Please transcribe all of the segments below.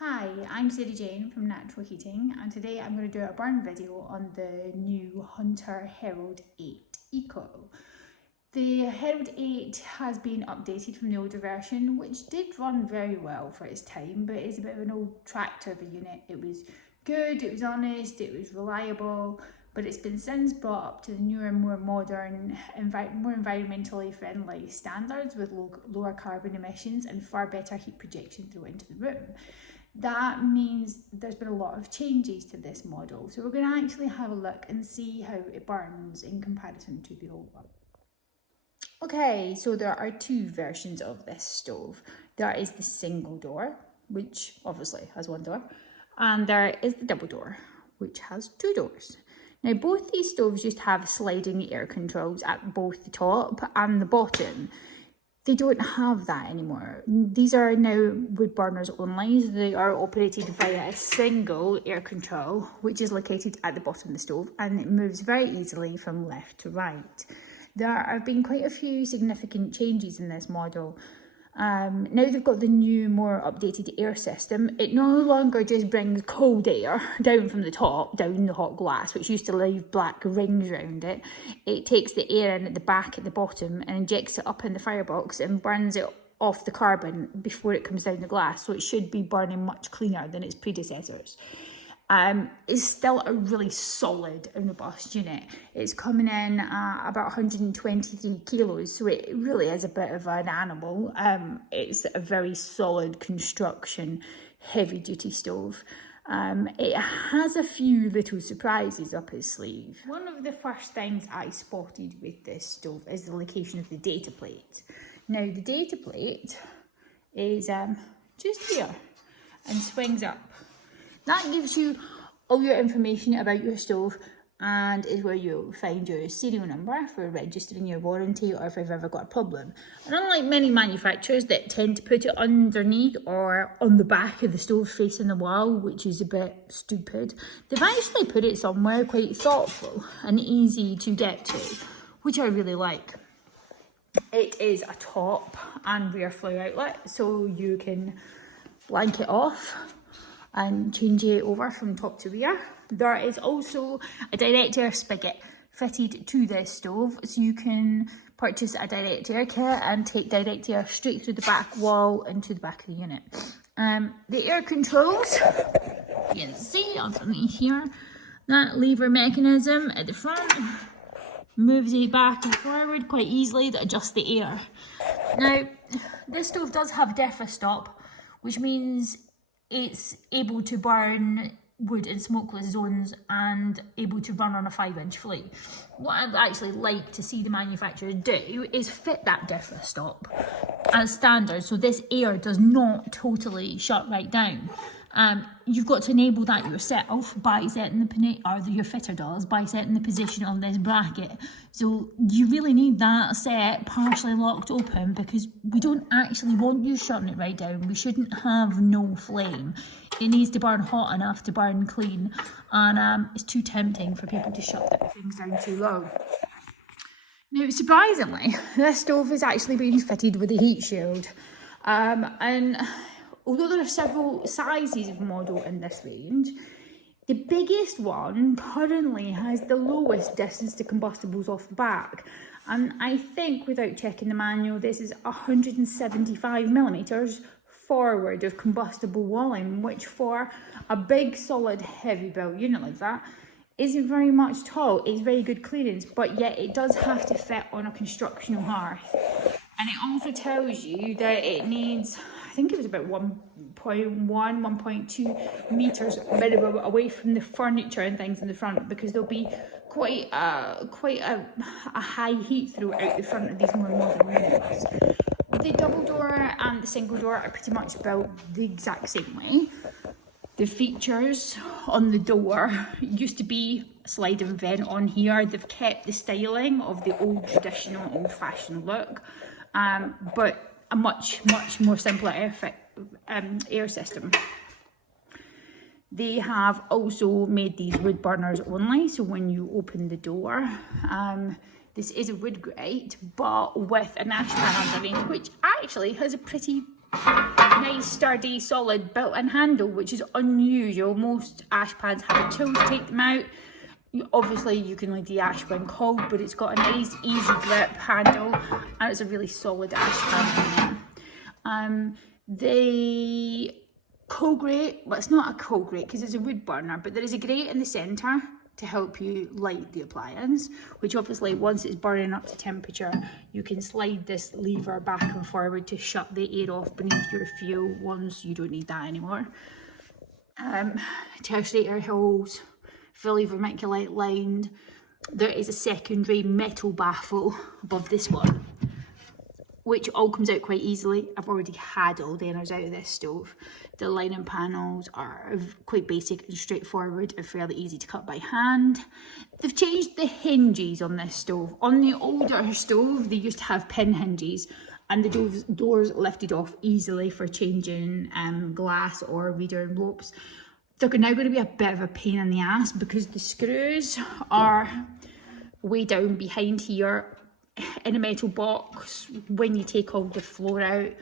Hi, I'm Sarah Jane from Natural Heating, and today I'm going to do a burn video on the new Hunter Herald 8 Eco. The Herald 8 has been updated from the older version, which did run very well for its time, but it's a bit of an old tractor of a unit. It was good, it was honest, it was reliable, but it's been since brought up to the newer, more modern, more environmentally friendly standards with lower carbon emissions and far better heat projection through into the room. That means there's been a lot of changes to this model. So we're going to actually have a look and see how it burns in comparison to the old one. Okay, so there are two versions of this stove. There is the single door, which obviously has one door, and there is the double door, which has two doors. Now both these stoves just have sliding air controls at both the top and the bottom. They don't have that anymore. These are now wood burners only. They are operated via a single air control, which is located at the bottom of the stove, and it moves very easily from left to right. There have been quite a few significant changes in this model. Now they've got the new, more updated air system. It no longer just brings cold air down from the top, down the hot glass, which used to leave black rings around it. It takes the air in at the back, at the bottom, and injects it up in the firebox and burns it off the carbon before it comes down the glass. So it should be burning much cleaner than its predecessors. It's still a really solid and robust unit. It's coming in about 123 kilos, so it really is a bit of an animal. It's a very solid construction, heavy duty stove. It has a few little surprises up its sleeve. One of the first things I spotted with this stove is the location of the data plate. Now the data plate is just here and swings up. That gives you all your information about your stove and is where you'll find your serial number for registering your warranty or if you've ever got a problem. And unlike many manufacturers that tend to put it underneath or on the back of the stove facing the wall, which is a bit stupid, they've actually put it somewhere quite thoughtful and easy to get to, which I really like. It is a top and rear flow outlet, so you can blank it off and change it over from top to rear. There is also a direct air spigot fitted to this stove, so you can purchase a direct air kit and take direct air straight through the back wall into the back of the unit. The air controls, you can see underneath here, that lever mechanism at the front moves it back and forward quite easily to adjust the air. Now, this stove does have DEFA stop, which means it's able to burn wood in smokeless zones and able to run on a 5-inch flame. What I'd actually like to see the manufacturer do is fit that DEFA stop as standard, so this air does not totally shut right down. You've got to enable that yourself by setting your fitter does, by setting the position of this bracket. So you really need that set partially locked open because we don't actually want you shutting it right down. We shouldn't have no flame. It needs to burn hot enough to burn clean, and it's too tempting for people to shut things down too low. Now, surprisingly, this stove is actually being fitted with a heat shield, and although there are several sizes of model in this range, the biggest one currently has the lowest distance to combustibles off the back. And I think, without checking the manual, this is 175 millimetres forward of combustible walling, which for a big, solid, heavy built unit like that isn't very much tall. It's very good clearance, but yet it does have to fit on a constructional hearth. And it also tells you that it needs, I think it was about 1.2 metres minimum away from the furniture and things in the front, because there'll be quite a high heat throw out the front of these more modern units. The double door and the single door are pretty much built the exact same way. The features on the door used to be a sliding vent on here. They've kept the styling of the old traditional old-fashioned look, but a much more simpler air system. They have also made these wood burners only, so when you open the door, this is a wood grate, but with an ash pan underneath, which actually has a pretty nice sturdy solid built-in handle, which is unusual. Most ash pans have a tool to take them out. Obviously you can leave the ash when cold, but it's got a nice easy grip handle and it's a really solid ash pan in it. The coal grate, well, it's not a coal grate because it's a wood burner, but there is a grate in the centre to help you light the appliance, which obviously once it's burning up to temperature, you can slide this lever back and forward to shut the air off beneath your fuel once you don't need that anymore. Tertiary holes, fully vermiculite lined. There is a secondary metal baffle above this one, which all comes out quite easily. I've already had all the inners out of this stove. The lining panels are quite basic and straightforward and fairly easy to cut by hand. They've changed the hinges on this stove. On the older stove, they used to have pin hinges and the doors lifted off easily for changing glass or reader ropes. They're now going to be a bit of a pain in the ass because the screws are way down behind here in a metal box. When you take all the floor out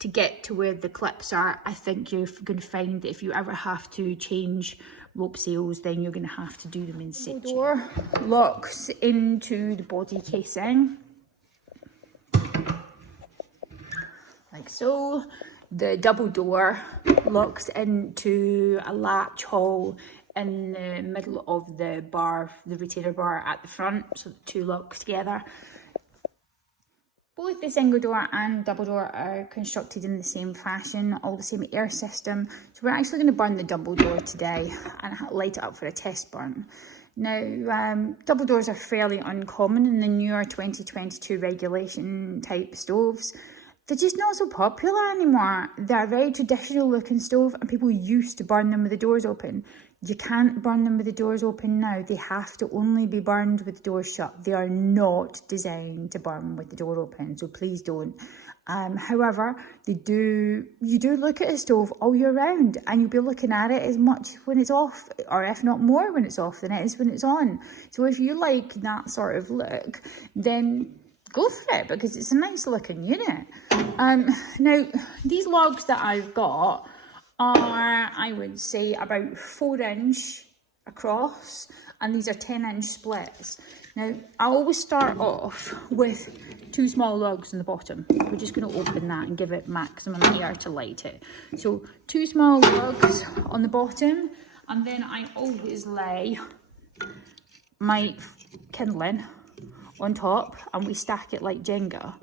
to get to where the clips are, I think you're going to find that if you ever have to change rope sails, then you're going to have to do them in situ. The door locks into the body casing, like so. The double door locks into a latch hole in the middle of the bar, the retainer bar at the front, so the two locks together. Both the single door and double door are constructed in the same fashion, all the same air system. So we're actually going to burn the double door today and light it up for a test burn. Now, double doors are fairly uncommon in the newer 2022 regulation type stoves. They're just not so popular anymore. They're a very traditional looking stove and people used to burn them with the doors open. You can't burn them with the doors open now. They have to only be burned with the doors shut. They are not designed to burn with the door open, so please don't. However, you do look at a stove all year round and you'll be looking at it as much when it's off, or if not more when it's off than it is when it's on. So if you like that sort of look, then go for it because it's a nice looking unit. Now, these logs that I've got are, I would say, about 4" across, and these are 10" splits. Now, I always start off with 2 small logs in the bottom. We're just going to open that and give it maximum air to light it. So 2 small logs on the bottom, and then I always lay my kindling on top and we stack it like Jenga.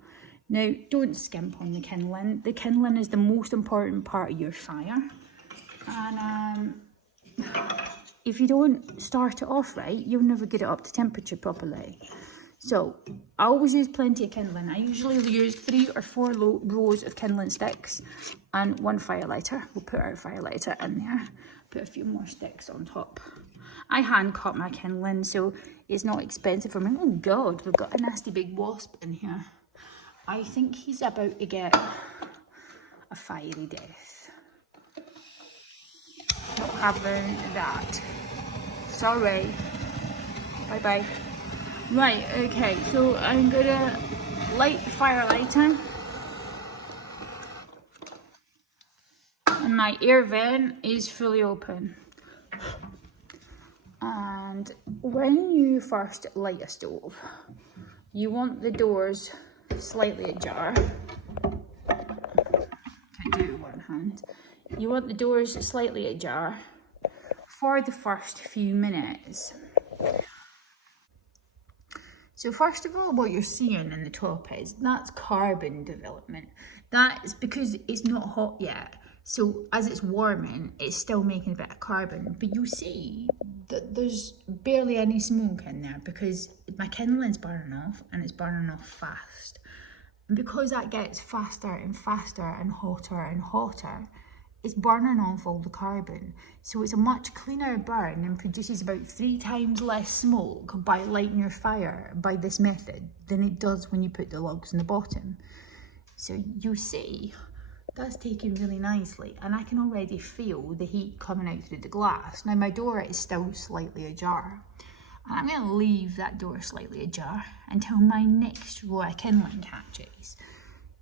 Now, don't skimp on the kindling. The kindling is the most important part of your fire. And if you don't start it off right, you'll never get it up to temperature properly. So, I always use plenty of kindling. I usually use 3 or 4 rows of kindling sticks and 1 fire lighter. We'll put our fire lighter in there. Put a few more sticks on top. I hand cut my kindling, so it's not expensive for me. Oh God, we've got a nasty big wasp in here. I think he's about to get a fiery death. Not having that. Sorry. Bye-bye. Right, okay, so I'm gonna light the fire lighter. And my air vent is fully open. And when you first light a stove, you want the doors slightly ajar. Can't do it with one hand. You want the doors slightly ajar for the first few minutes. So first of all, what you're seeing in the top is that's carbon development. That is because it's not hot yet. So as it's warming, it's still making a bit of carbon. But you see that there's barely any smoke in there because my kindling's burning off and it's burning off fast. And because that gets faster and faster and hotter, it's burning off all the carbon. So it's a much cleaner burn and produces about 3 times less smoke by lighting your fire by this method than it does when you put the logs in the bottom. So you see, that's taken really nicely, and I can already feel the heat coming out through the glass. Now my door is still slightly ajar, and I'm going to leave that door slightly ajar until my next row of kindling catches.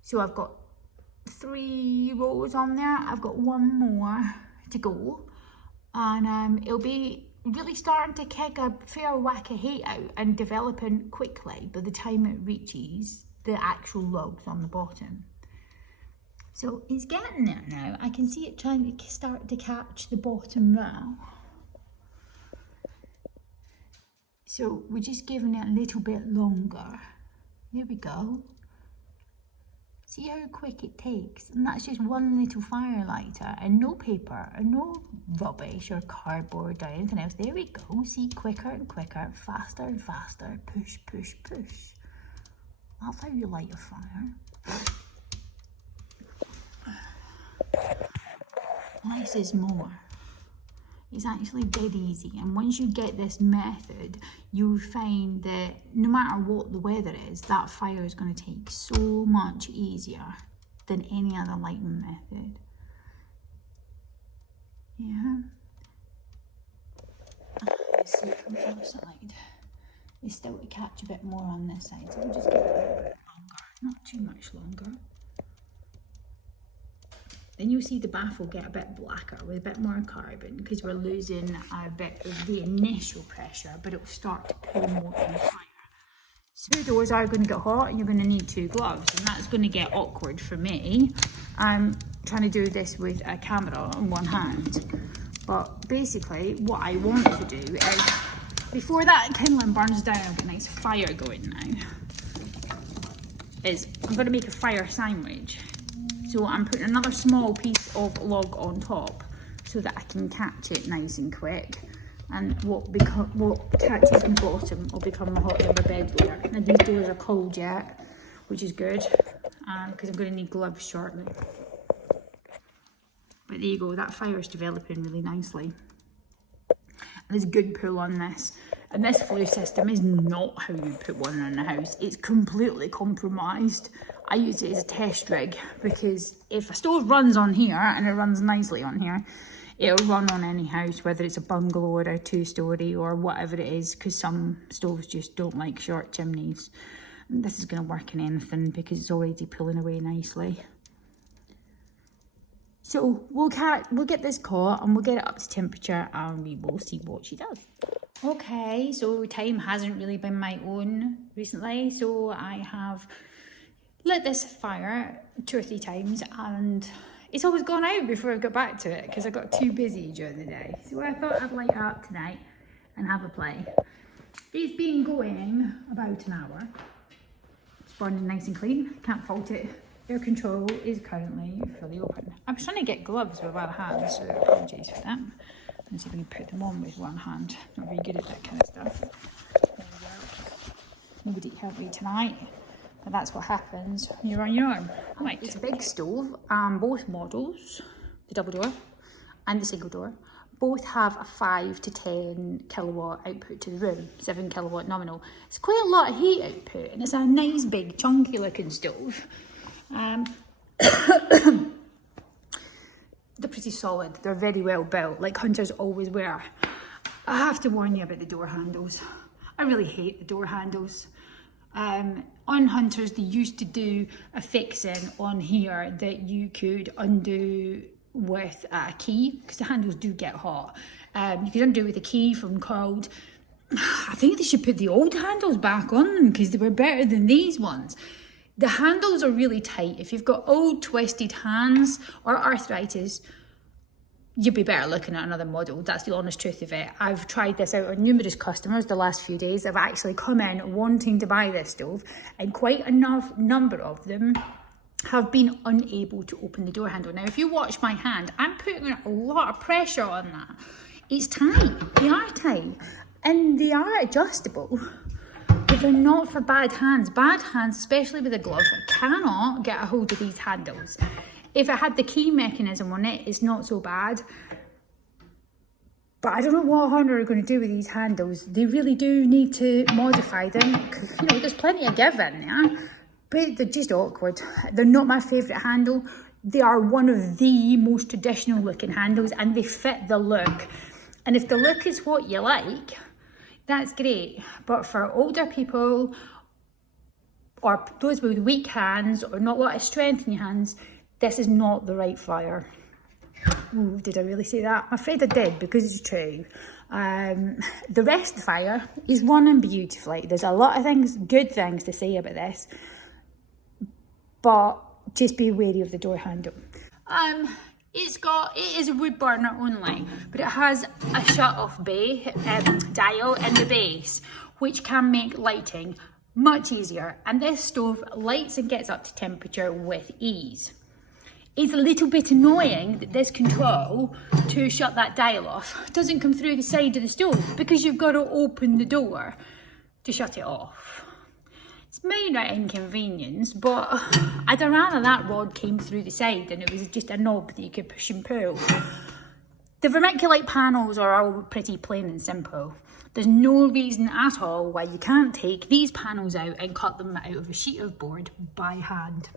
So I've got 3 rows on there. I've got 1 more to go, and it'll be really starting to kick a fair whack of heat out and developing quickly by the time it reaches the actual logs on the bottom. So it's getting there now. I can see it trying to start to catch the bottom now. So we're just giving it a little bit longer. There we go. See how quick it takes? And that's just one little fire lighter and no paper and no rubbish or cardboard or anything else. There we go. See, quicker and quicker, faster and faster. Push, push, push. That's how you light a fire. Less is more. It's actually dead easy, and once you get this method, you'll find that no matter what the weather is, that fire is going to take so much easier than any other lighting method. Yeah. Let's see from the other side. It's still to catch a bit more on this side, so we'll just give it a little bit longer, not too much longer. Then you'll see the baffle get a bit blacker with a bit more carbon because we're losing a bit of the initial pressure, but it'll start to pull more on the fire. So the doors are going to get hot and you're going to need 2 gloves, and that's going to get awkward for me. I'm trying to do this with a camera on one hand, but basically what I want to do is, before that kindling burns down, I've got a nice fire going now, is I'm going to make a fire sandwich. So I'm putting another small piece of log on top so that I can catch it nice and quick. And what catches in the bottom will become the hot rubber bedware. Now these doors are cold yet, which is good, because I'm going to need gloves shortly. But there you go, that fire is developing really nicely. And there's a good pull on this. And this flue system is not how you put one in a house. It's completely compromised. I use it as a test rig because if a stove runs on here, and it runs nicely on here, it'll run on any house, whether it's a bungalow or a 2-story or whatever it is, because some stoves just don't like short chimneys. And this is going to work in anything because it's already pulling away nicely. So we'll get this caught and we'll get it up to temperature and we will see what she does. Okay, so time hasn't really been my own recently, so I have lit this fire 2 or 3 times and it's always gone out before I got back to it because I got too busy during the day. So I thought I'd light it up tonight and have a play. It's been going about an hour. It's burning nice and clean, can't fault it. Air control is currently fully open. I was trying to get gloves with one hand, so apologies for that. Let's see if we can put them on with one hand. Not very good at that kind of stuff. There we go. Nobody helped me tonight, but that's what happens when you're on your own. Right. It's a big stove. Both models, the double door and the single door, both have a 5 to 10 kilowatt output to the room, 7 kilowatt nominal. It's quite a lot of heat output, and it's a nice big chunky looking stove. They're pretty solid, they're very well built, like Hunters always were. I have to warn you about the door handles. I really hate the door handles. On Hunters they used to do a fixing on here that you could undo with a key, because the handles do get hot. You could undo with a key from cold. I think they should put the old handles back on them because they were better than these ones. The handles are really tight. If you've got old twisted hands or arthritis, you'd be better looking at another model. That's the honest truth of it. I've tried this out on numerous customers the last few days. I've actually come in wanting to buy this stove, and quite enough number of them have been unable to open the door handle. Now, if you watch my hand, I'm putting a lot of pressure on that. It's tight, they are tight, and they are adjustable. But they're not for bad hands. Bad hands, especially with a glove, cannot get a hold of these handles. If it had the key mechanism on it, it's not so bad. But I don't know what Hunter are going to do with these handles. They really do need to modify them. You know, there's plenty of give in there, but they're just awkward. They're not my favourite handle. They are one of the most traditional looking handles, and they fit the look. And if the look is what you like, that's great. But for older people or those with weak hands or not a lot of strength in your hands, this is not the right fire. Ooh, did I really say that? I'm afraid I did, because it's true. The rest of the fire is running beautifully. There's a lot of things, good things to say about this, but just be wary of the door handle. It is a wood burner only, but it has a shut-off dial in the base, which can make lighting much easier. And this stove lights and gets up to temperature with ease. It's a little bit annoying that this control to shut that dial off doesn't come through the side of the stove, because you've got to open the door to shut it off. It's minor inconvenience, but I'd rather that rod came through the side and it was just a knob that you could push and pull. The vermiculite panels are all pretty plain and simple. There's no reason at all why you can't take these panels out and cut them out of a sheet of board by hand.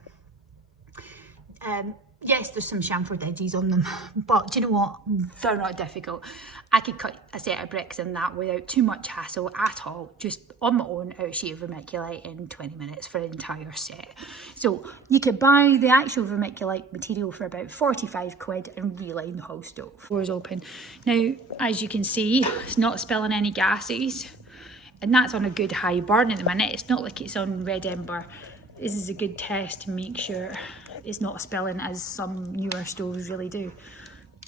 Yes, there's some chamfered edges on them, but do you know what? They're not difficult. I could cut a set of bricks in that without too much hassle at all, just on my own out of a sheet of vermiculite in 20 minutes for an entire set. So you could buy the actual vermiculite material for about 45 quid and reline the whole stove. Doors open. Now, as you can see, it's not spilling any gases, and that's on a good high burn at the minute. It's not like it's on red ember. This is a good test to make sure it's not spilling, as some newer stoves really do.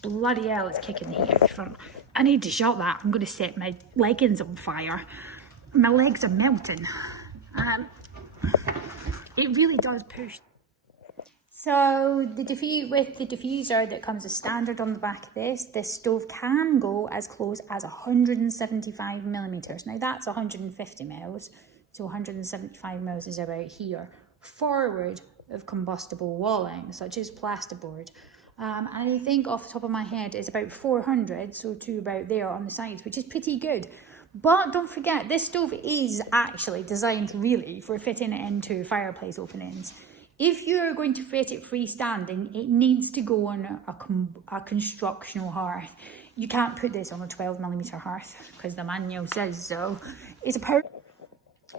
Bloody hell, it's kicking the heat out the front. I need to shut that. I'm going to set my leggings on fire. My legs are melting. It really does push. So with the diffuser that comes as standard on the back of this stove can go as close as 175 millimeters. Now that's 150 mils, so 175 mils is about here, forward of combustible walling, such as plasterboard. And I think off the top of my head it's about 400, so to about there on the sides, which is pretty good. But don't forget, this stove is actually designed really for fitting it into fireplace openings. If you're going to fit it freestanding, it needs to go on a constructional hearth. You can't put this on a 12mm hearth because the manual says so. It's a power.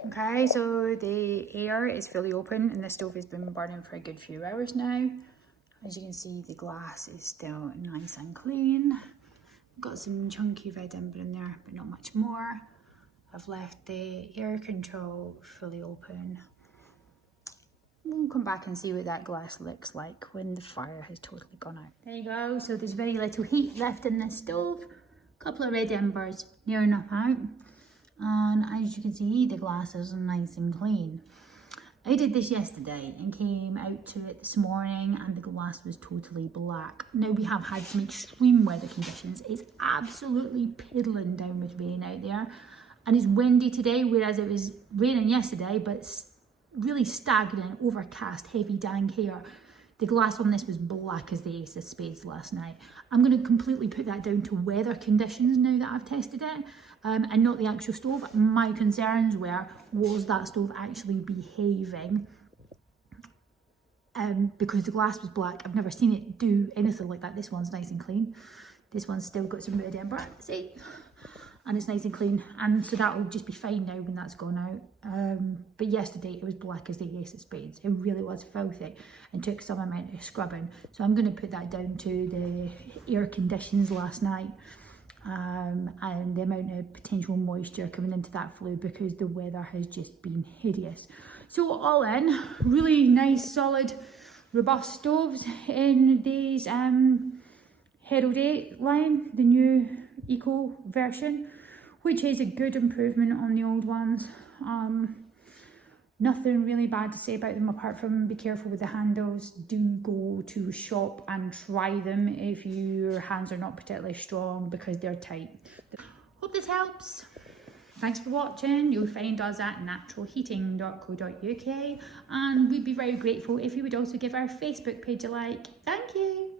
Okay, so the air is fully open and the stove has been burning for a good few hours now. As you can see, the glass is still nice and clean. Got some chunky red ember in there, but not much more. I've left the air control fully open. We'll come back and see what that glass looks like when the fire has totally gone out. There you go, so there's very little heat left in this stove. A couple of red embers, near enough out. And as you can see, the glass is nice and clean. I did this yesterday and came out to it this morning and the glass was totally black. Now we have had some extreme weather conditions. It's absolutely piddling down with rain out there, and it's windy today, whereas it was raining yesterday, but really stagnant, overcast, heavy dank air. The glass on this was black as the ace of spades last night. I'm going to completely put that down to weather conditions now that I've tested it, and not the actual stove. My concerns were, was that stove actually behaving? Because the glass was black. I've never seen it do anything like that. This one's nice and clean. This one's still got some red ember, see? And it's nice and clean, and so that will just be fine now when that's gone out. But yesterday it was black as the ace of spades. It really was filthy and took some amount of scrubbing. So I'm going to put that down to the air conditions last night, and the amount of potential moisture coming into that flue because the weather has just been hideous. So all in, really nice, solid, robust stoves in these Herald 8 line, the new Eco version, which is a good improvement on the old ones. Nothing really bad to say about them apart from be careful with the handles. Do go to a shop and try them if your hands are not particularly strong because they're tight. Hope this helps. Thanks for watching. You'll find us at naturalheating.co.uk, and we'd be very grateful if you would also give our Facebook page a like. Thank you.